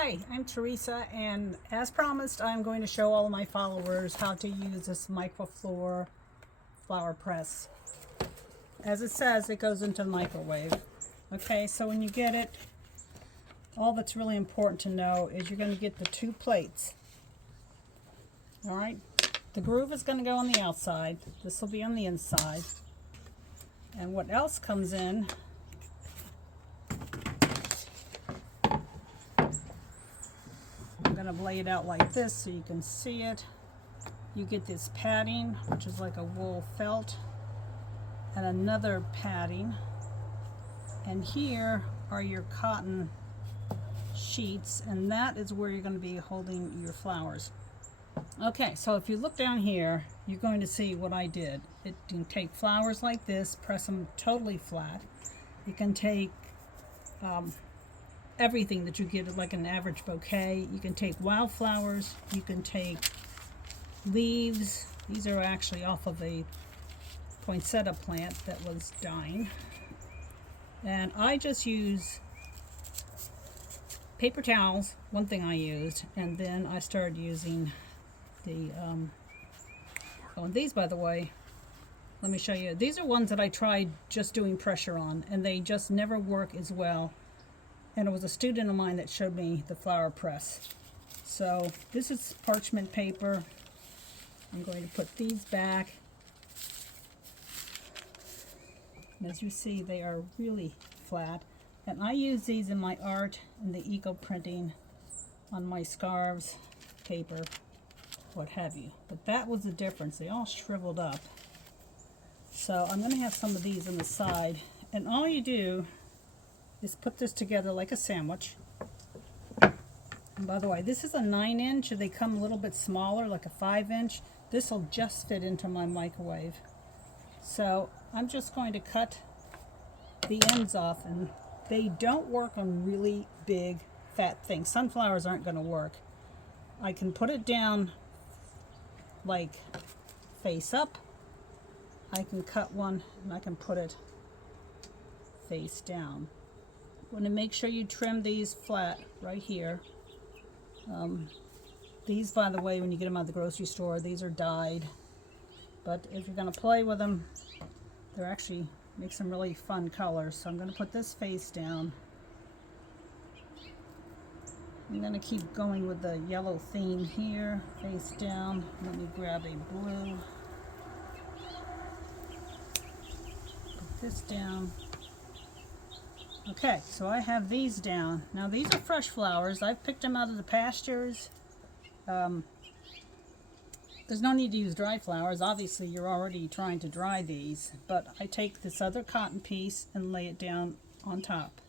Hi, I'm Teresa, and as promised, I'm going to show all of my followers how to use this Microfleur flower press. As it says, it goes into the microwave. Okay, so when you get it, all that's really important to know is you're going to get the two plates. All right, the groove is going to go on the outside. This will be on the inside. And what else comes in, I'm going to lay it out like this so you can see it. You get this padding, which is like a wool felt, and another padding. And here are your cotton sheets, and that is where you're going to be holding your flowers. Okay, so if you look down here, you're going to see what I did. You can take flowers like this, press them totally flat. You can take everything that you get like an average bouquet. You can take wildflowers, you can take leaves. These are actually off of a poinsettia plant that was dying. And I just use paper towels, one thing I used, and then I started using the these, by the way, let me show you. These are ones that I tried just doing pressure on, and they just never work as well. And it was a student of mine that showed me the flower press. So this is parchment paper. I'm going to put these back. And as you see, they are really flat. And I use these in my art and the eco printing on my scarves, paper, what have you. But that was the difference. They all shriveled up. So I'm going to have some of these on the side. And all you do is put this together like a sandwich. And by the way, this is a 9-inch, and they come a little bit smaller, like a 5-inch. This will just fit into my microwave. So I'm just going to cut the ends off, and they don't work on really big, fat things. Sunflowers aren't going to work. I can put it down like face up. I can cut one, and I can put it face down. Want to make sure you trim these flat right here. These, by the way, when you get them out of the grocery store, these are dyed. But if you're going to play with them, they're actually make some really fun colors. So I'm going to put this face down. I'm going to keep going with the yellow theme here, face down. Let me grab a blue. Put this down. Okay, so I have these down. Now these are fresh flowers. I've picked them out of the pastures. There's no need to use dry flowers. Obviously you're already trying to dry these, but I take this other cotton piece and lay it down on top.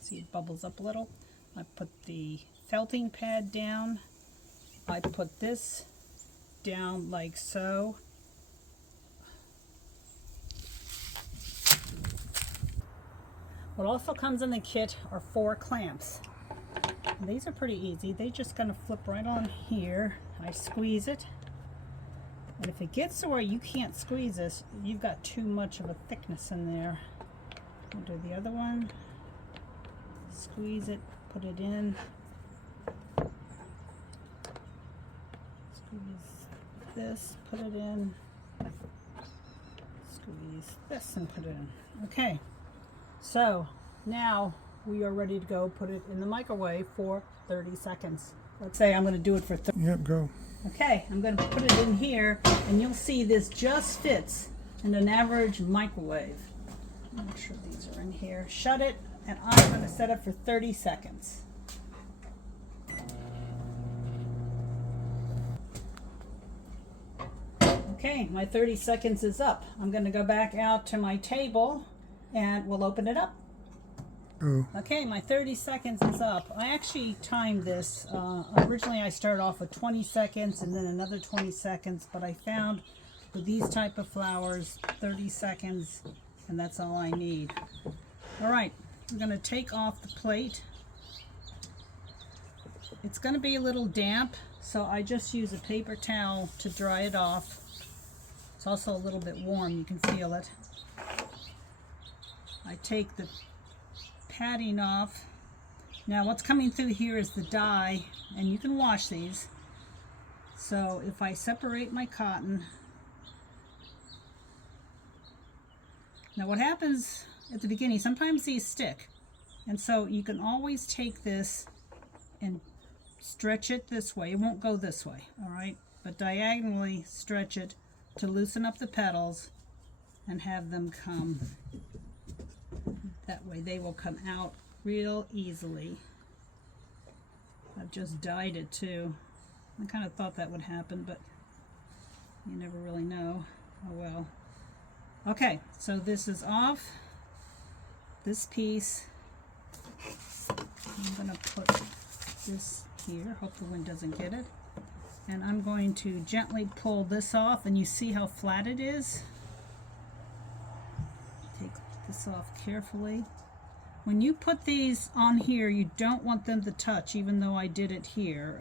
See, it bubbles up a little. I put the felting pad down. I put this down like so. What also comes in the kit are 4 clamps. And these are pretty easy. They just kind of flip right on here. I squeeze it. And if it gets to where you can't squeeze this, you've got too much of a thickness in there. I'll do the other one. Squeeze it, put it in. Squeeze this, put it in. Squeeze this and put it in. Okay. So now we are ready to go put it in the microwave for 30 seconds. Let's say I'm going to do it for 30. Yep, go. Okay, I'm going to put it in here, and you'll see this just fits in an average microwave. Make sure these are in here. Shut it, and I'm going to set it for 30 seconds. Okay, my 30 seconds is up. I'm going to go back out to my table, and we'll open it up. Oh. Okay, my 30 seconds is up. I actually timed this. Originally I started off with 20 seconds and then another 20 seconds, but I found with these type of flowers, 30 seconds, and that's all I need. All right, I'm going to take off the plate. It's going to be a little damp, so I just use a paper towel to dry it off. It's also a little bit warm, you can feel it. I take the padding off. Now what's coming through here is the dye, and you can wash these. So if I separate my cotton, now what happens at the beginning, sometimes these stick, and so you can always take this and stretch it this way. It won't go this way, all right? But diagonally stretch it to loosen up the petals and have them come. That way they will come out real easily. I've just dyed it too. I kind of thought that would happen, but you never really know. Oh well. Okay, so this is off. This piece, I'm going to put this here. Hope the wind doesn't get it. And I'm going to gently pull this off, and you see how flat it is? Take this off carefully. When you put these on here, you don't want them to touch, even though I did it here,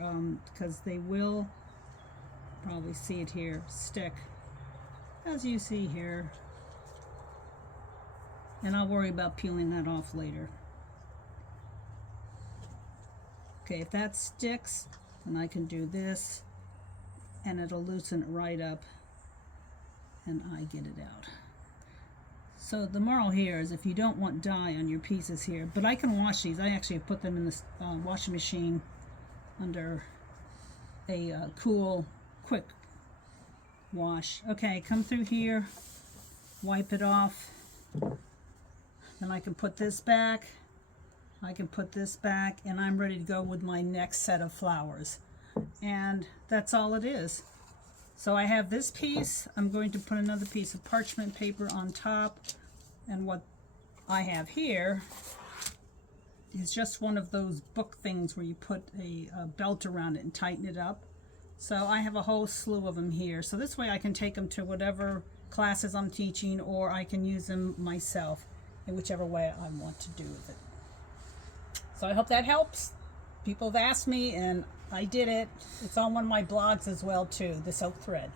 because they will, probably see it here, stick, as you see here. And I'll worry about peeling that off later. Okay, if that sticks, then I can do this, and it'll loosen it right up, and I get it out. So the moral here is, if you don't want dye on your pieces here, but I can wash these. I actually put them in the washing machine under a cool, quick wash. Okay, come through here, wipe it off. Then I can put this back. I can put this back, and I'm ready to go with my next set of flowers. And that's all it is. So I have this piece. I'm going to put another piece of parchment paper on top, and what I have here is just one of those book things where you put a belt around it and tighten it up. So I have a whole slew of them here. So this way I can take them to whatever classes I'm teaching, or I can use them myself in whichever way I want to do with it. So I hope that helps. People have asked me, and I did it. It's on one of my blogs as well too, the silk thread.